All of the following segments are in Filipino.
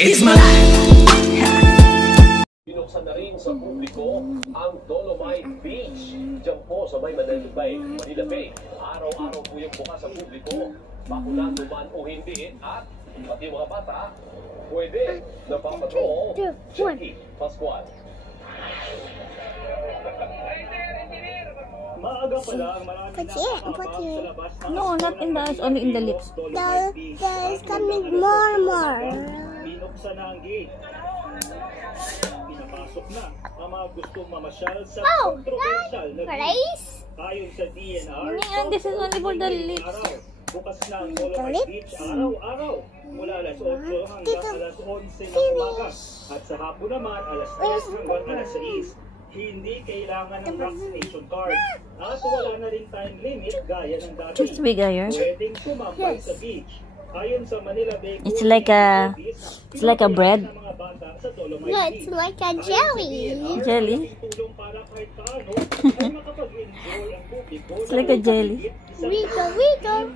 It's my life. Binuksan na rin sa publiko ang Dolomite Beach. Diyan po sa may Manila Bay, Manila Bay. Araw-araw po yung bukas sa publiko. Bakunado man o hindi. At pati mga bata, pwede napapatrol. Jackie Pascual. Maaga pa lang, marami na nakakabang sa labas. No, not in the eyes, only in the lips. There's coming more. Binuksan na ang gate. Pinapasok na ang mga gustong mamasyal sa controversial na beach. Ayon sa DNR, This is only for the lips. bukas na ang Dolomite Beach araw-araw mula alas 8 hanggang alas 11 ng umaga. At sa hapon naman, alas 3 hanggang alas 6. Hindi kailangan ng vaccination card. At wala na rin time limit gaya ng dati. Just bigger. Pwedeng sumambay sa beach. Ayon sa Manila Bay, It's like a bread. No, it's like a jelly. Jelly? It's like a jelly. Wiggle.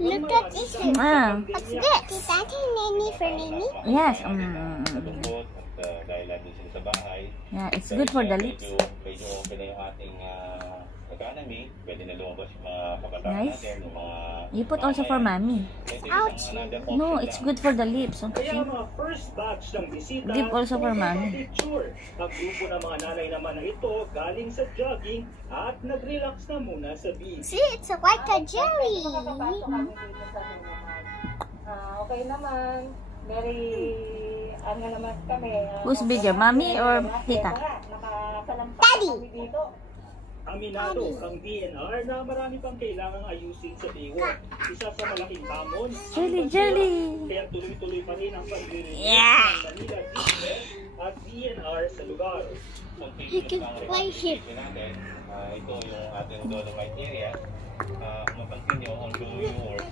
Look at this. Ah. What's this? Is that a nanny for Mimi? Yes. Yeah, it's good for the lips. Medyo okay na yung ating economy. Pwede na lumabas yung mga kabataan Nice. natin, yung mga... You put also for mommy. Ouch. No, it's good for the lips. Kaya mga first batch ng bisita, Give also for mommy. picture. Ang grupo ng mga nanay naman na ito galing sa jogging at nag-relax na muna sa beach. See, it's like a jelly. Okay naman. Very, ano naman kami. Who's bigger, mommy or tita? Daddy. Aminado ang DNR na marami pang kailangang ayusin sa Baywalk. Isa sa malaking hamon, Jelly. kaya tuloy-tuloy pa rin ang pag-release Yeah. ng Manila DNR at DNR sa lugar. You can play here. Ito yung ating Dolomite area. Mapansin nyo on doing work.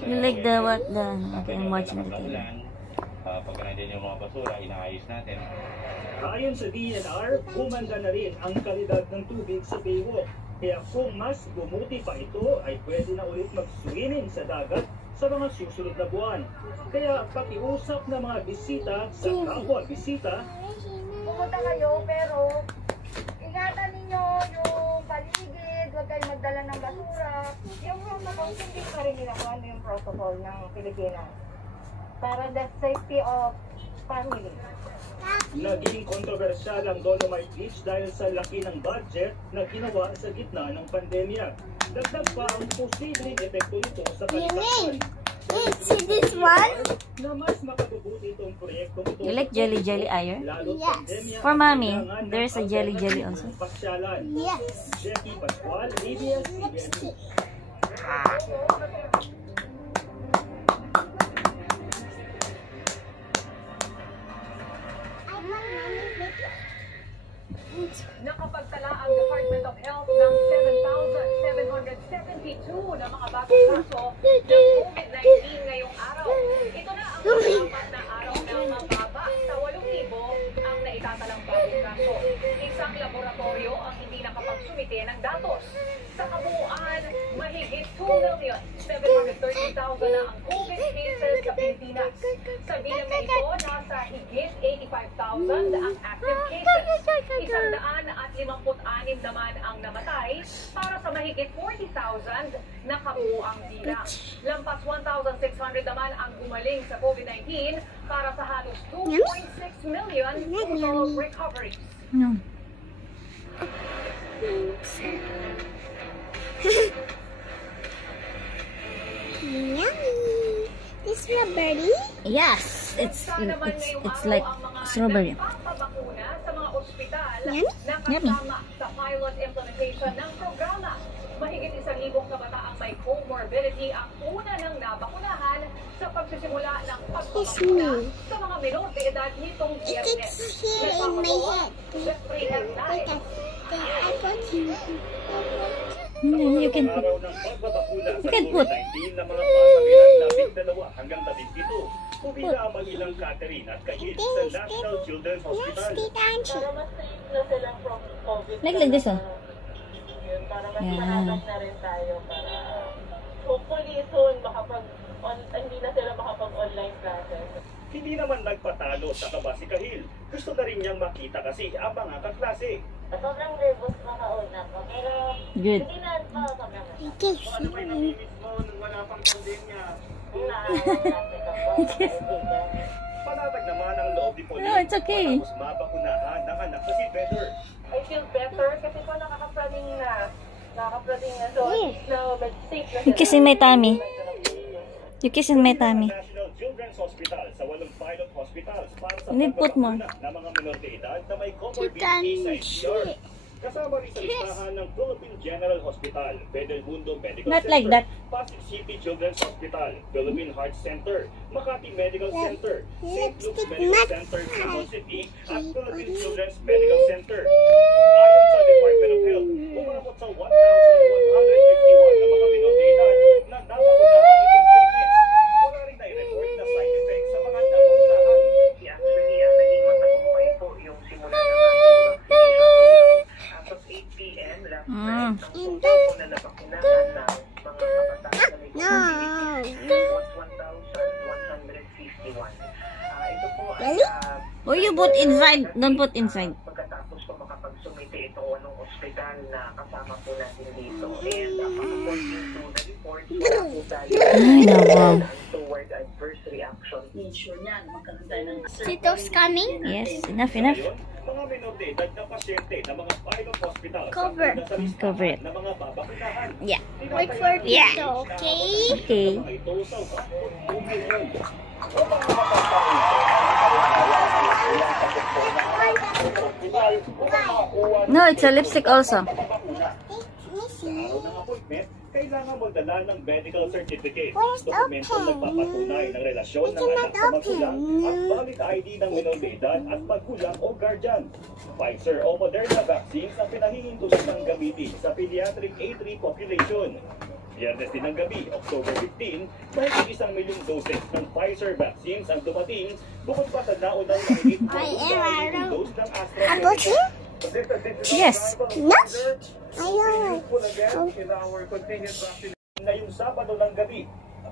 You like the what? Okay, I'm watching the TV. Pag nandiyan yung mga basura, inaayos natin. Ayon sa DNR, bumanda na rin ang kalidad ng tubig sa Baywalk. Kaya kung mas bumuti pa ito, ay pwede na ulit mag-swimming sa dagat sa mga susunod na buwan. Kaya pakiusap ng mga bisita sa kapwa bisita, Pumunta kayo, pero ingatan ninyo yung paligid, huwag kayong magdala ng basura. Yung protocol, hindi pa rin nila kung ano yung protocol ng Pilipinas. Para the safety of family. naging kontrobersyal ang Dolomite Beach dahil sa laki ng budget na ginawa sa gitna ng pandemya. Dagdag pa ang posibleng epekto nito sa kalikasan. See this one? Na mas makabubuti itong proyekto ito. You like jelly iron? Yes. For mommy, there's a jelly also. Yes. Jackie Pascual, ABS-CBN News. Nakapagtala ang Department of Health ng 7,772 na mga bagong kaso ng COVID-19 ngayong araw. Ito na ang apat na araw na mababa sa 8,000 ang naitatalang bagong kaso. Isang laboratorio ang hindi nakapagsumite ng datos. Sa kabuuan, mahigit 2,730,000 na ang COVID cases sa Pilipinas. Sa bilang na ito, nasa higit 85,000 ang active cases. 156 naman ang namatay para sa mahigit 40,000 na kabuuang bilang. Lampas 1,600 naman ang gumaling sa COVID-19 para sa halos 2.6 million total recoveries. No. Yummy. This strawberry? Yes, it's like strawberry. Yummy. Yummy. Sa pilot implementation ng programa, mahigit 1,000 kabataang may comorbidity ang una nang nabakunahan sa pagsisimula ng pagbabakuna sa mga menor de edad nitong Biyernes. It's here in my head. Look at I put you. You can put. Araw ng pagbabakuna You sa can put. COVID-19 ng mga batang edad 12 hanggang 17. Pumila ang Magilang Catherine at Kayit sa National Children's Yes, Hospital. Tita Angie. Like this, oh. Para mas Yeah. mahatak na rin tayo para hopefully soon hindi na sila makapag online classes. Hindi naman nagpatalo sa kaba si Kahil. Gusto na rin niyang makita kasi ang mga kaklase. Sobrang nervous makauna ko, pero Good. hindi na pa sobrang Kiss Ano ba yung me. namimiss mo nung wala pang pandemya? naaasapit ako sa kaibigan. Panatag naman ang loob ni Pauline. No, it's okay. Matapos mabakunahan ng anak na si Pedro. I feel better kasi po nakaka-prodding na. So, now, safe na You kiss in my tummy. You kiss in my tummy. National Children's Hospital sa 8 pilot hospitals para sa You need put more. pagbabakuna ng mga menor de edad na may Chicken comorbidity sa NCR. shit. Kasama rin sa listahan ng Philippine General Hospital, Bedelmundo Medical Not Center, like that. Pasig City Children's Hospital, Philippine Heart Center, Makati Medical Center, St. Luke's Medical Center, Quezon City, at Philippine Children's Medical Center. Ayon sa Department of Health, umabot sa 1,151 na mga menor de edad na nabakunahan itong Biyernes. Wala rin na-report na side effects sa mga nabakunahan. Actually, naging matagumpay po yung simula ng ating vaccination. As of 8 p.m. last night, ang total po na nabakunahan ng mga kabataan na may COVID-19 was 1,151. Ito po ay Oh, you put inside. Don't put inside. pagkatapos po makapagsumite itong walong ospital na kasama po natin dito. And according to the report, wala po tayo Ay, naku. toward adverse reaction. Tito's coming? Yes, enough, enough. Ngayon, mga menor de edad na pasyente ng mga pilot hospital Cover. sa listahan Cover it. ng mga babakunahan. Yeah. Wait for Yeah. Tito, okay? Okay. Ito sa 1.2 million. No, it's a lipstick also. Araw ng appointment, kailangan magdala ng medical certificate. Where's the Dokumentong pen? nagpapatunay ng relasyon ng anak sa magulang at valid ID ng menor de edad at magulang o guardian. Pfizer o Moderna vaccines ang pinahihintusan ng gamitin sa pediatric A3 population. Biyernes din ng gabi, October 15, mahigit 1 milyong doses ng Pfizer vaccines ang dumating bukod pa sa naunang mahigit Ay, 1 dose ng AstraZeneca. Abutin? Yes. Not? Ayaw. Ngayong Sabado ng gabi,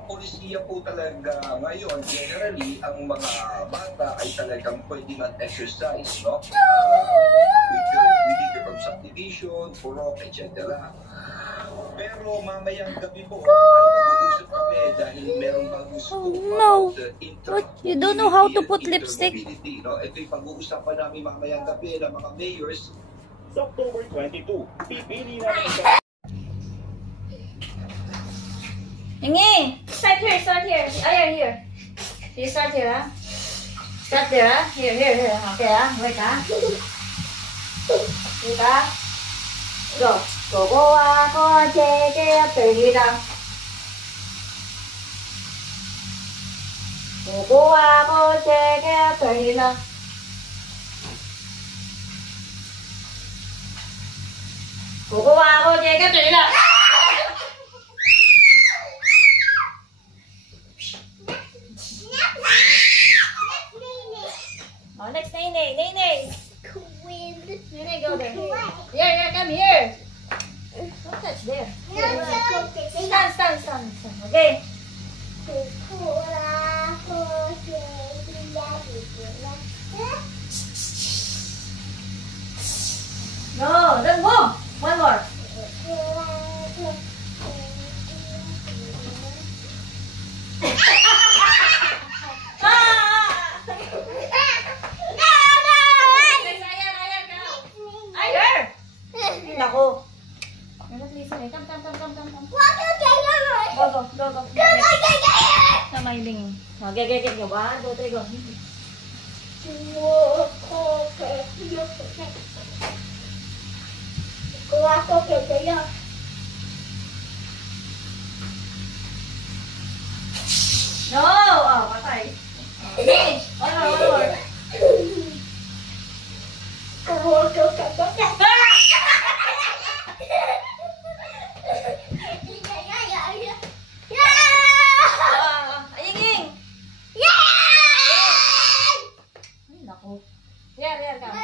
Polisiya po talaga ngayon, generally, ang mga bata ay talagang pwede mag-exercise, no? Within from subdivision, purok, etc. Pero mamayang gabi po, ay mag-uusap kami dahil merong bagong scoop No. about What? You don't know how to put lipstick? interoperability, no? Ito yung pag-uusapan namin mamayang gabi ng mga mayors. sa October 22, pipili na ng isa Ingi! Start here. Here. You start here, huh? Start there, huh? Here. Okay, huh? Wait, huh? Wait, huh? Go. Go, check, turn it down. Go, check, turn it down. Go, check, turn it down. Oh, next, Nene. Nene, go there. Here, come here. Don't touch there. Stand. Okay. No, don't move. One more. Nako. Come. Go. Samiling. Okay. 1, 2, 3, go. No! Oh, patay. Okay. One more. Ayinging! Ay, naku. Here, come.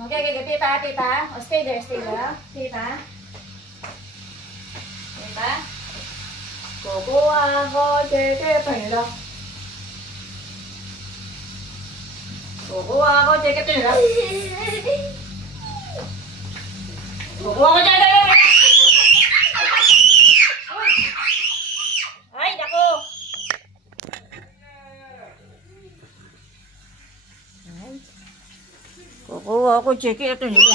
Okay, tita. Oh, stay there. Tita. Kukuha ko jacket. Ito nila. Kukuha ko jacket nila. Kukuha ko jacket. Ay, naku. Kukuha ko jacket. Ito nila.